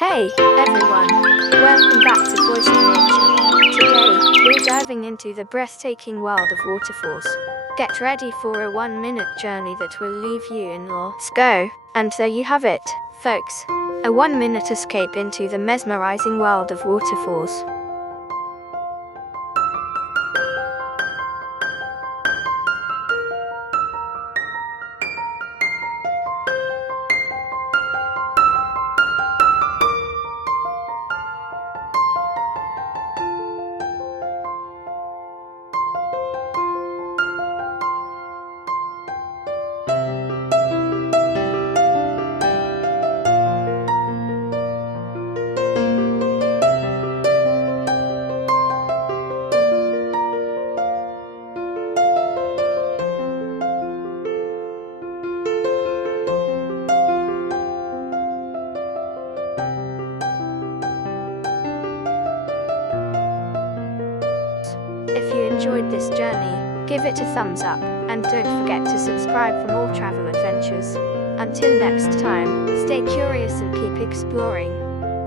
Hey, everyone! Welcome back to Voice of Nature. Today, we're diving into the breathtaking world of waterfalls. Get ready for a 1-minute journey that will leave you in awe. Let's go! And there you have it, folks. A 1-minute escape into the mesmerizing world of waterfalls. If you enjoyed this journey, give it a thumbs up, and don't forget to subscribe for more travel adventures. Until next time, stay curious and keep exploring.